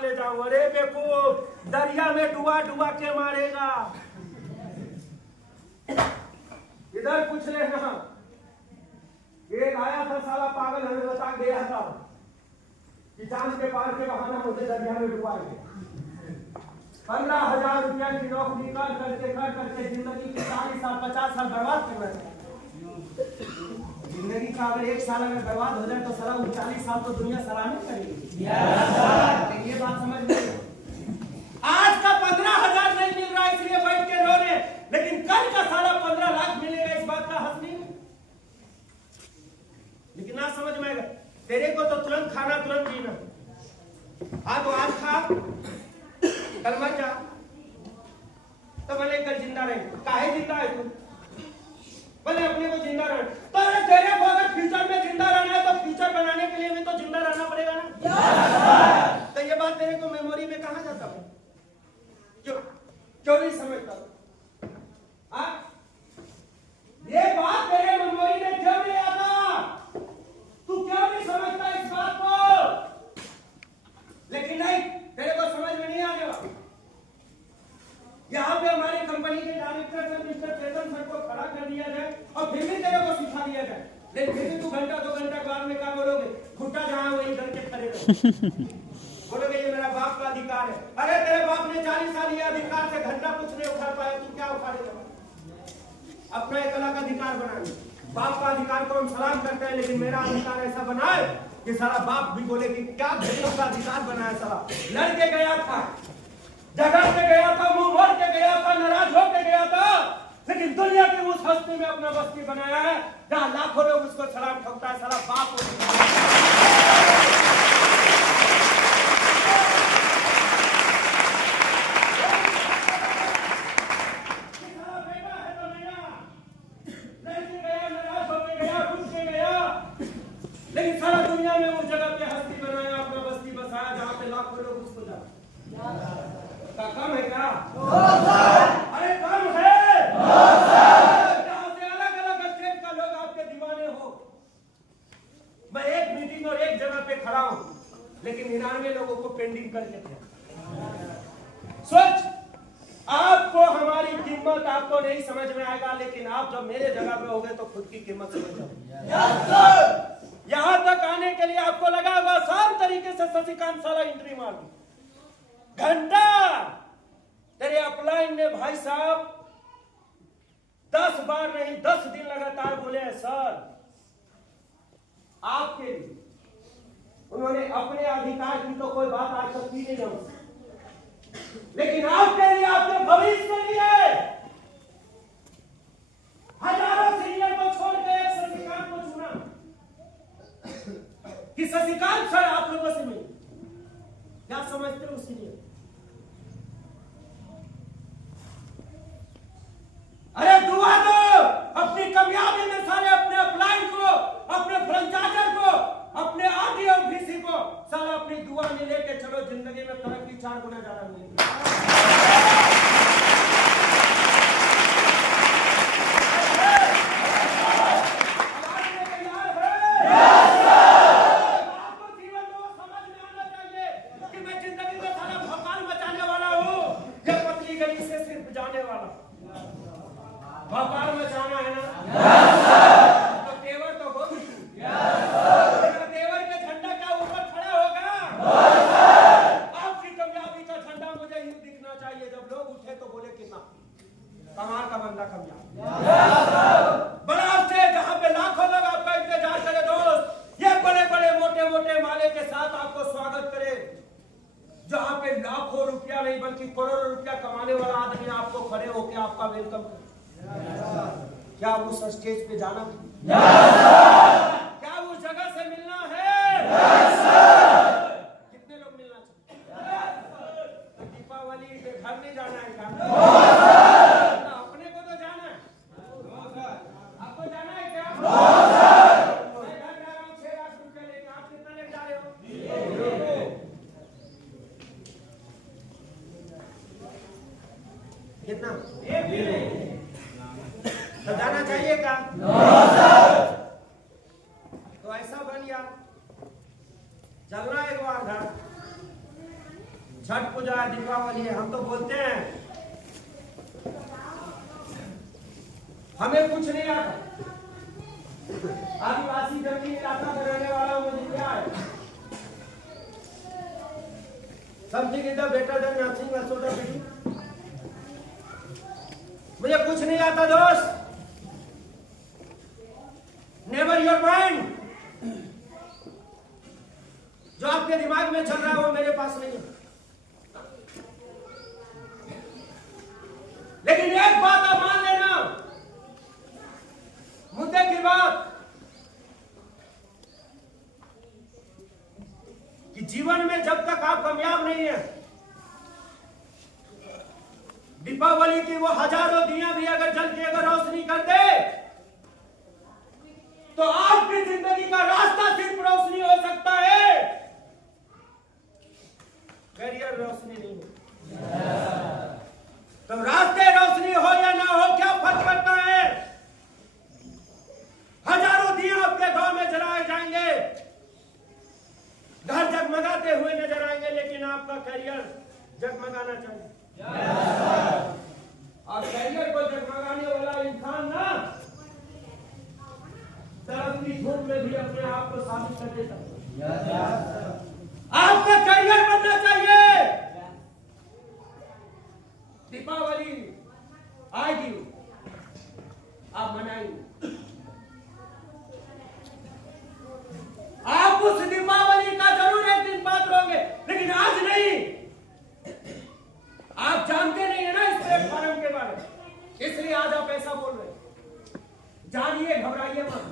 बाहर ले जाऊं। अरे बेवकूफ, दरिया में डुबा डुबा के मारेगा। इधर पूछ लेना, एक आया था साला पागल, हमें बता गया था कि चांद के पार के बहाना मुझे दरिया में डुबाएंगे। 15,000 रुपया की नौकरी कर करके जिंदगी के 40 साल 50 साल बर्बाद करना चाहिए। जिंदगी का अगर 1 साल अगर बर्बाद हो जाए तो साला 40 साल तो दुनिया सलामी करेगी। ये बात समझ में, आज का 15,000 नहीं मिल रहा इसलिए बैठ के रो रहे, लेकिन कल का साला 15 लाख मिलेगा, इस बात का हंस नहीं। लेकिन ना समझ में आएगा, तेरे को तो तुरंत खाना तुरंत जीना। तो आज खा, कल मर जा, तो भले कल जिंदा रहे। काहे जिंदा है तू? भले अपने को जिंदा रहे, तो तेरे को अगर फ्यूचर में जिंदा रहना है तो फ्यूचर बनाने के लिए भी तो जिंदा रहना पड़ेगा ना। तो ये बात तेरे को मेमोरी में कहा जाता है, क्यों नहीं समझता? ये बात तेरे मेमोरी में क्यों नहीं आता? तू क्यों नहीं समझता इस बात को? लेकिन नहीं, तेरे को समझ में नहीं आने वाला। यहाँ पे हमारी कंपनी के डायरेक्टर सर मिस्टर चेतन सर को खड़ा कर दिया जाए और फिर भी तेरे को सिखा दिया जाए, लेकिन फिर भी तू घंटा 2 घंटा बाद में क्या बोलोगे? घुट्टा जहाँ वहीं करके खड़े रहो। बोलोगे ये मेरा बाप का अधिकार है। अरे तेरे बाप ने 40 साल ये अधिकार से घंटा कुछ नहीं उखाड़ पाया, तू क्या उखाड़ेगा? अपना एक अलग अधिकार बनाए। बाप का अधिकार को हम सलाम करते हैं, लेकिन मेरा अधिकार ऐसा बनाए कि सारा बाप भी बोले कि क्या गरीब का अधिकार बनाया। साला लड़के गया था, जगह से गया था, मुंह मोड़ के गया था, नाराज होकर गया था, लेकिन दुनिया की उस हस्ती में अपना बस्ती बनाया है जहां लाखों लोग उसको सलाम ठोकता है। साला बाप लेकिन सारा दुनिया में उस जगह पे हस्ती बनाया, अपना बस्ती बसाया जहां पे लाखों लोग उसको जाते। कम है क्या? अरे कम है। जहां से अलग अलग स्टेट का लोग आपके दीवाने हो। मैं एक मीटिंग और एक जगह पे खड़ा हूं, लेकिन 99 लोगों को पेंडिंग करके थे। सोच, आपको हमारी कीमत आपको नहीं समझ में आएगा, लेकिन आप जब मेरे जगह पे होगे तो खुद की कीमत समझ जाओगे। यहां तक आने के लिए आपको लगा होगा आसान तरीके से शशिकांत साला एंट्री मार दी। घंटा तेरे अपलाइन ने भाई साहब 10 बार नहीं 10 दिन लगातार बोले हैं सर आपके लिए। उन्होंने अपने अधिकार की तो कोई बात आज तक की नहीं हमसे, लेकिन आपके लिए, आपके भविष्य के लिए हजारों सीनियर को छोड़ के एक शशिकांत को चुना कि शशिकांत सर आप लोगों से मिले। क्या समझते हो सीनियर? अरे दुआ दो अपनी कामयाबी में सारे अपने अपलाइन को, अपने फ्रेंचाइजर को, अपने आरडी और बीसी को सारा अपनी दुआ में लेके चलो, जिंदगी में तरक्की 4 गुना ज्यादा मिलेगी। आपको जीवन में समझ में आना चाहिए कि मैं जिंदगी में सारा भोकाल मचाने वाला हूँ या पतली गली से सिर्फ जाने वाला। भोपाल में जाना है ना, तो तेवर तो हो तेवर के झंडा का ऊपर खड़ा होगा। आपकी कामयाबी का झंडा मुझे यूं दिखना चाहिए, जब लोग उठे तो बोले कितना कमाल का बंदा कामयाब। बड़ा स्टेज जहां पे लाखों लोग आपका इंतजार करे दोस्त, ये बड़े बड़े मोटे मोटे माले के साथ आपको स्वागत करे, जहां पे लाखों रुपया नहीं बल्कि करोड़ों रुपया कमाने वाला आदमी आपको खड़े होकर आपका वेलकम करे। क्या उस स्टेज पे जाना है? क्या उस जगह से मिलना है? कितने लोग मिलना चाहिए? तो दीपावली पे घर नहीं जाना है क्या? तो अपने को तो जाना है। आपको जाना है क्या? मैं घर जा रहा हूँ 6 लाख रुपया लेके, आप कितना लेके जा रहे हो? कितना? तो जाना चाहिए क्या? तो ऐसा बन गया, चलना एक बार घर रहा है, दीपावली है, हम तो बोलते हैं हमें कुछ नहीं आता। आदिवासी जंगली इलाका में रहने वाला हूं, मुझे क्या है? Something is the better than nothing, also the beginning. मुझे कुछ नहीं आता दोस्त। नेवर योर माइंड, जो आपके दिमाग में चल रहा है वो मेरे पास नहीं है। लेकिन एक बात आप मान लेना, मुद्दे की बात, कि जीवन में जब तक आप कामयाब नहीं है, दीपावली की वो हजारों दिया भी अगर जल के अगर रोशनी कर दे, तो आपकी जिंदगी का रास्ता सिर्फ रोशनी हो सकता है, करियर रोशनी नहीं है। तो रास्ते रोशनी हो या ना हो, क्या फर्क पड़ता है? हजारों दिया आपके गांव में जलाए जाएंगे, घर जगमगाते हुए नजर आएंगे, लेकिन आपका करियर जगमगाना चाहिए। और करियर को जगमगाने वाला इंसान ना तरफ की धूप में भी अपने आप को साबित कर देता है। आपका करियर बनना चाहिए। दीपावली आएगी, आप मनाएंगे, आप उस दीपावली का जरूर एक दिन बात करोगे, लेकिन आज नहीं। आप जानते नहीं है ना इस प्लेटफॉर्म के बारे में, इसलिए आज आप ऐसा बोल रहे हैं। जानिए, घबराइए मत।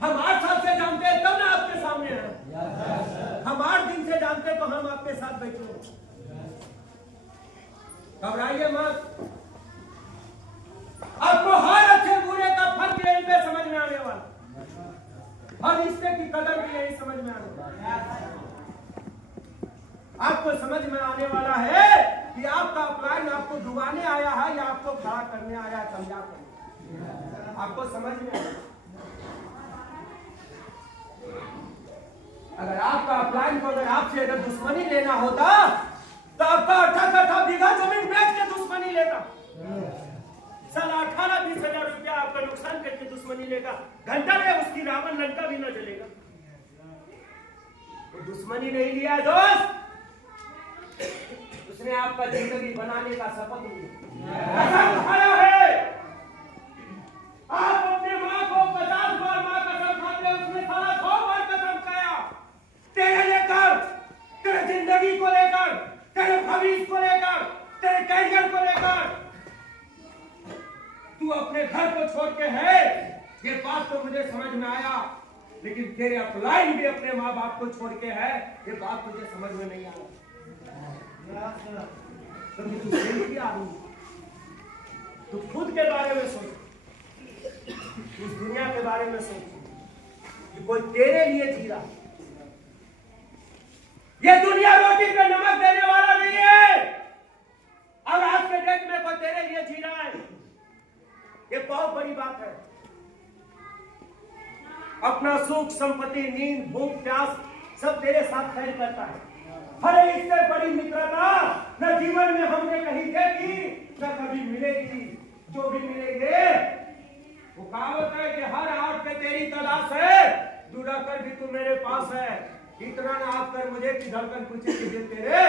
हम 8 साल से जानते हैं तब ना आपके सामने हैं। हम 8 दिन से जानते तो हम आपके साथ बैठे। घबराइए मत। आपको हर अच्छे बुरे का फर्क यहीं पे समझ में आने वाला, हर रिश्ते की कदर भी यही समझ में आने वाला। आपको समझ में आने वाला है कि आपका अपलाइन आपको डुबाने आया है या आपको खड़ा करने आया है, कामयाब करने। आपको समझ में आया। अगर आपका अपलाइन को अगर आपसे अगर दुश्मनी लेना होता तो आपका 18 बीघा जमीन बेच के दुश्मनी लेता। साला 18-20 हजार रुपया आपका नुकसान करके दुश्मनी लेगा, घंटा में उसकी रावण लंका भी न जलेगा। वो दुश्मनी नहीं लिया दोस्त, उसने आपका जिंदगी बनाने का शपथ लिया है। आप अपने माँ को 50 बार माँ कसम खाते, उसने साला 100 बार कसम खाया। तेरे लेकर, तेरे जिंदगी को लेकर, तेरे भविष्य को लेकर, तेरे करियर को लेकर, तू अपने घर को छोड़ के है, ये बात तो मुझे समझ में आया। लेकिन तेरे अपलाइन भी अपने माँ बाप को छोड़ के है, ये बात मुझे समझ में नहीं आया। तो तू जिंदगी आदमी, तू खुद के बारे में सोच, इस दुनिया के बारे में सोच कि कोई तेरे लिए जी रहा। ये दुनिया रोटी पे नमक देने वाला नहीं है। और आज के डेट में कोई तेरे लिए जी रहा है, ये बहुत बड़ी बात है। अपना सुख, संपत्ति, नींद, भूख, प्यास सब तेरे साथ खैर करता है। अरे इससे बड़ी मित्रता न जीवन में हमने कहीं देखी, न कभी मिलेगी। जो भी मिलेंगे वो कहावत है कि हर आठ पे तेरी तलाश है, जुड़ा कर भी तू मेरे पास है। इतना ना आप कर मुझे कि धड़कन पूछे कि दिल तेरे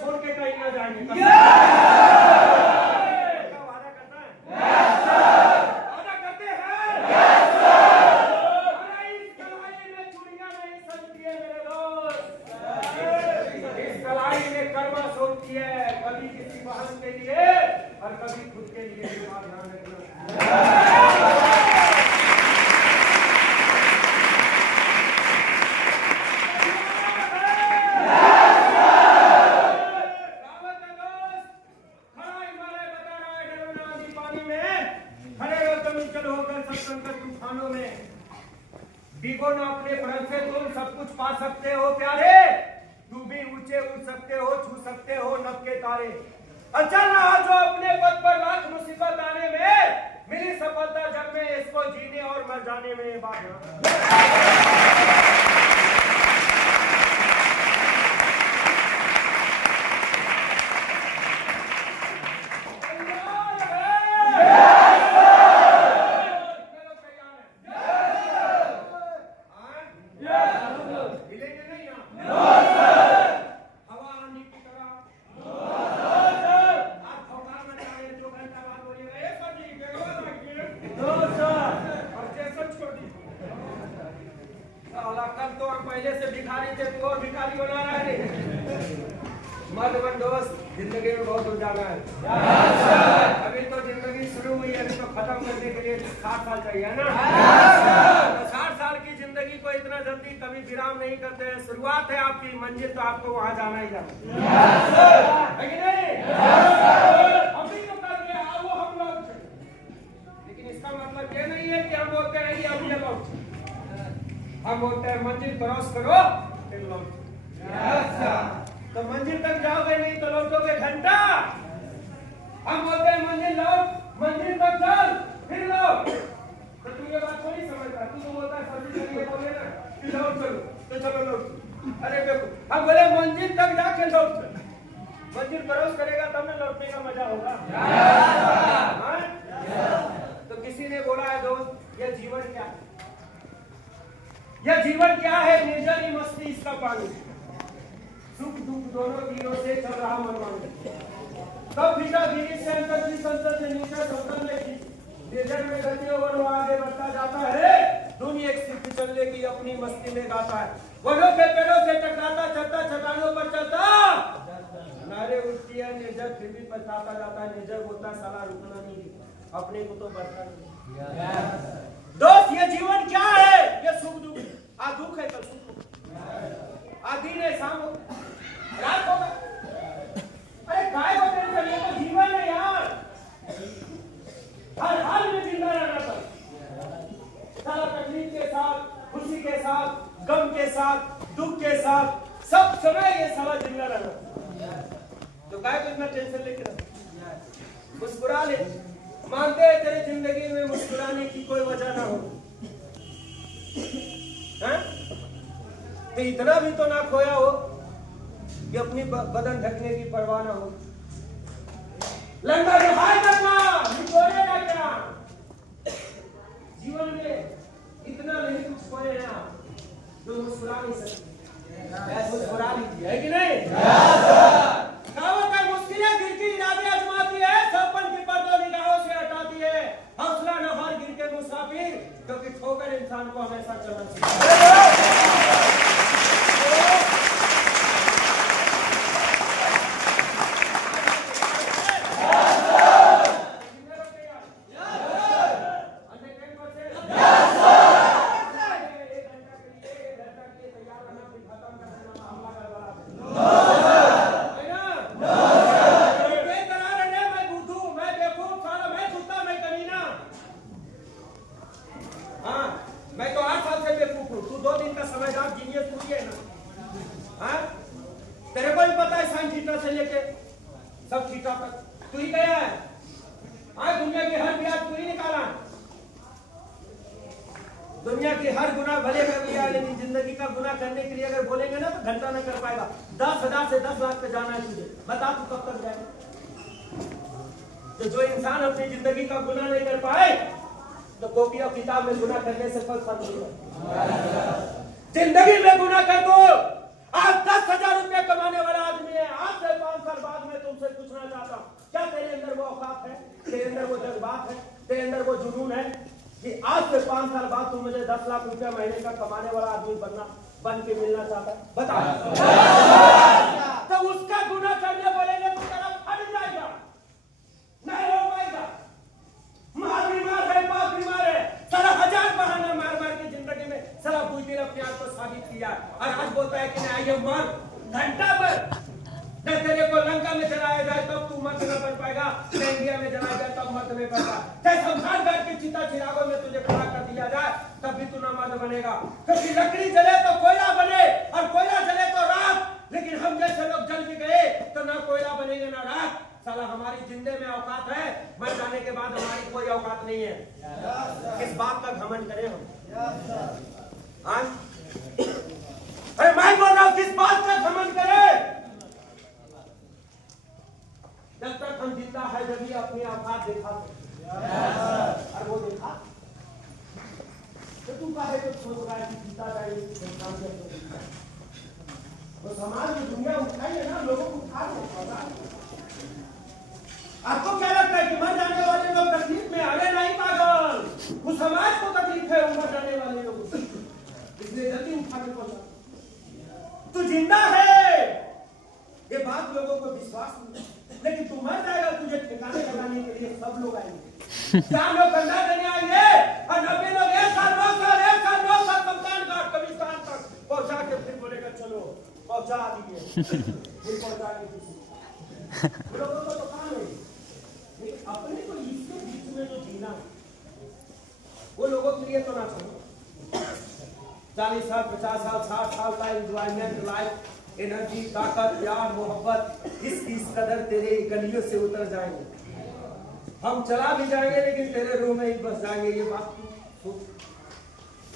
छोड़ के कहीं ना जाएंगे। आसमानों में बिगो न अपने प्रण से तुम सब कुछ पा सकते हो प्यारे, तू भी ऊंचे उठ सकते हो, छू सकते हो नभ के तारे। अचल रहा जो अपने पद पर लाख मुसीबत आने में, मिली सफलता जब में इसको जीने और मर जाने में बात। पहले से भिखारी थे तो और भिखारी बना रहा है। मर्द दोस्त जिंदगी में बहुत उजाला है। अभी तो जिंदगी शुरू हुई है, अभी तो खत्म करने के लिए 60 साल चाहिए ना। 60 साल की जिंदगी को इतना जल्दी कभी विराम नहीं करते हैं। शुरुआत है आपकी, मंजिल तो आपको वहां जाना ही जाना है कि नहीं? अभी तो कर रहे हैं वो हम लोग, लेकिन इसका मतलब ये नहीं है कि हम बोलते हैं कि अभी लौट, हम बोलते हैं मंजिल क्रॉस करो फिर लौट। तो मंजिल तक जाओगे नहीं तो लौटोगे घंटा। हम बोलते हैं मंजिल लौट, मंजिल तक चल फिर लौट। तो तू ये बात थोड़ी समझता, तू तो बोलता है सर्विस करिए बोले ना कि लौट चलो तो चलो लौट। अरे देखो हम बोले मंजिल तक जाके लौट, मंजिल क्रॉस करेगा तब ना लौटने का मजा होगा। तो किसी ने बोला है दोस्त ये जीवन क्या है, यह जीवन क्या है? निर्जरी मस्ती इसका पानी, सुख दुख दोनों तीरों से चल रहा मनमानी। कब भीतर गिरी से अंतर की संतर से नीचे संतर में की निर्जर में गति और वो आगे बढ़ता जाता है। दुनिया एक सिर्फ चलने की अपनी मस्ती में गाता है। वनों के पेड़ों से टकराता चलता चट्टानों पर चलता नारे उठती है निर्जर फिर भी पछताता जाता है। निर्जर बोलता है साला रुकना नहीं, अपने को तो बढ़ता नहीं। दोस्त ये जीवन क्या है? ये सुख दुख, आज दुख है कल सुख होगा, आज दिन है शाम हो रात होगा। अरे काय को टेंशन, ये तो जीवन है यार। हर हाल में जिंदा रहना पड़ता, सारा तकलीफ के साथ, खुशी के साथ, गम के साथ, दुख के साथ, सब समय ये सारा जिंदा रहना। तो काय को इतना टेंशन लेके रहो, मुस्कुरा ले। मानते हैं तेरे जिंदगी में मुस्कुराने की कोई वजह ना हो, तो इतना भी तो ना खोया हो कि अपनी बदन ढकने की परवाह ना हो। लंगा दिखाई करना निचोड़ेगा क्या? जीवन में इतना नहीं कुछ खोए हैं आप जो मुस्कुरा नहीं सकते। मुस्कुरा लीजिए, है कि नहीं? कहावत है मुश्किलें दिल की इरादे आजमाती है, सपन की पर्दों निगाहों से हटाती है। हौसला न हार गिर के मुसाफिर, क्योंकि ठोकर इंसान को हमेशा चलना चाहिए। दुनिया की हर गुनाह भले कर लिया, लेकिन जिंदगी का गुनाह करने के लिए अगर बोलेंगे ना तो घंटा न कर पाएगा। 10,000 से 10 लाख पे जाना है तुझे, बता तू कब तक जाएगा? तो जो इंसान अपनी जिंदगी का गुनाह नहीं कर पाए तो कॉपी और किताब में गुनाह करने से फल फर्क नहीं। जिंदगी में गुनाह कर दो। आज 10,000 रुपए कमाने वाला आदमी है, आज से 5 साल बाद में तुमसे पूछना चाहता हूँ, क्या तेरे अंदर वो औकात है, तेरे अंदर वो जज्बात है, तेरे अंदर वो जुनून है कि आज से 5 साल बाद तुम मुझे 10 लाख रुपया महीने का कमाने वाला आदमी बन के मिलना चाहता है? बता। तो उसका गुनाह करने बोलेंगे तो तेरा फट जाएगा, नहीं हो पाएगा। माँ बीमार है, बाप बीमार है, सारा 1000 बहाना मार मार के जिंदगी में सारा पूरी दिन अपने आप को साबित किया, और आज बोलता है कि नहीं ये मर घंटा पर न तेरे को लंका में जलाया जाए तब तू मर्द न बन पाएगा, न इंडिया में जलाया जाए तब मर्द में बनता। चाहे शमशान घाट के चिता चिरागों में तुझे खड़ा कर दिया जाए तब भी तू न मर्द बनेगा, क्योंकि लकड़ी जले तो कोयला बने और कोयला जले तो राख। लेकिन हम जैसे लोग जल भी गए तो ना कोयला बनेंगे ना राख। साला हमारी जिंदे में औकात है, मर जाने के बाद हमारी कोई औकात नहीं है। किस बात का घमंड करें हम? अरे मैं बोल रहा हूं किस बात का घमंड करें? जब तक हम जिंदा है जब भी अपनी औकात दिखा और वो देखा तो तू काहे तो सोच रहा है कि जीता जाएगी? वो समाज में दुनिया उठाइए ना, लोगों को उठा लो। आपको क्या लगता है कि मर जाने वाले लोग तकलीफ में? अरे नहीं पागल, उस समाज को तकलीफ है मर जाने वाले लोगों को, इसलिए जल्दी उठा के पहुंचा। तू जिंदा है ये बात लोगों को विश्वास नहीं, लेकिन तू मर जाएगा, तुझे ठिकाने लगाने के लिए सब लोग आएंगे। 4 लोग गंगा देने आएंगे और 90 लोग एक साल 2 साल शमशान घाट कब्रिस्तान तक पहुंचा के फिर बोलेगा चलो पहुंचा दीजिए, फिर पहुंचा दीजिए। लोगों को तो काम नहीं, लेकिन अपने को इसके बीच में जो जीना वो लोगों के लिए तो ना छोड़ो। 40 साल 50 साल 60 साल का एंजॉयमेंट लाइफ, एनर्जी, ताकत, प्यार, मोहब्बत, इस कदर तेरे गलियों से उतर जाएंगे। हम चला भी जाएंगे लेकिन तेरे रूह में ही बस जाएंगे। ये बात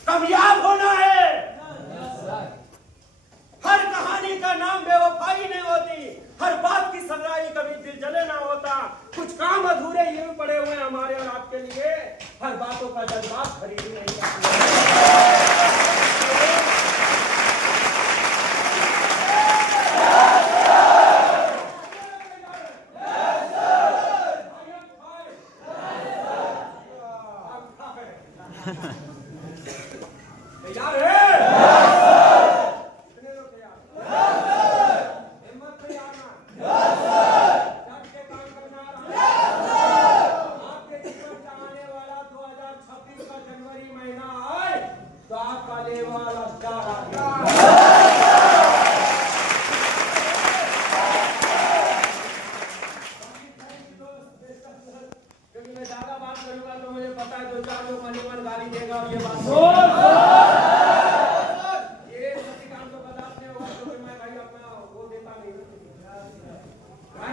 कामयाब होना है। हर कहानी का नाम बेवफाई नहीं होती, हर बात की सगाई कभी दिल जले ना होता। कुछ काम अधूरे ये भी पड़े हुए हमारे और आपके लिए, हर बातों का जज्बात खरीदी नहीं जाती। ज्यादा बात करूंगा तो मुझे पता है 2-4 लोग मन गाली देगा और ये बात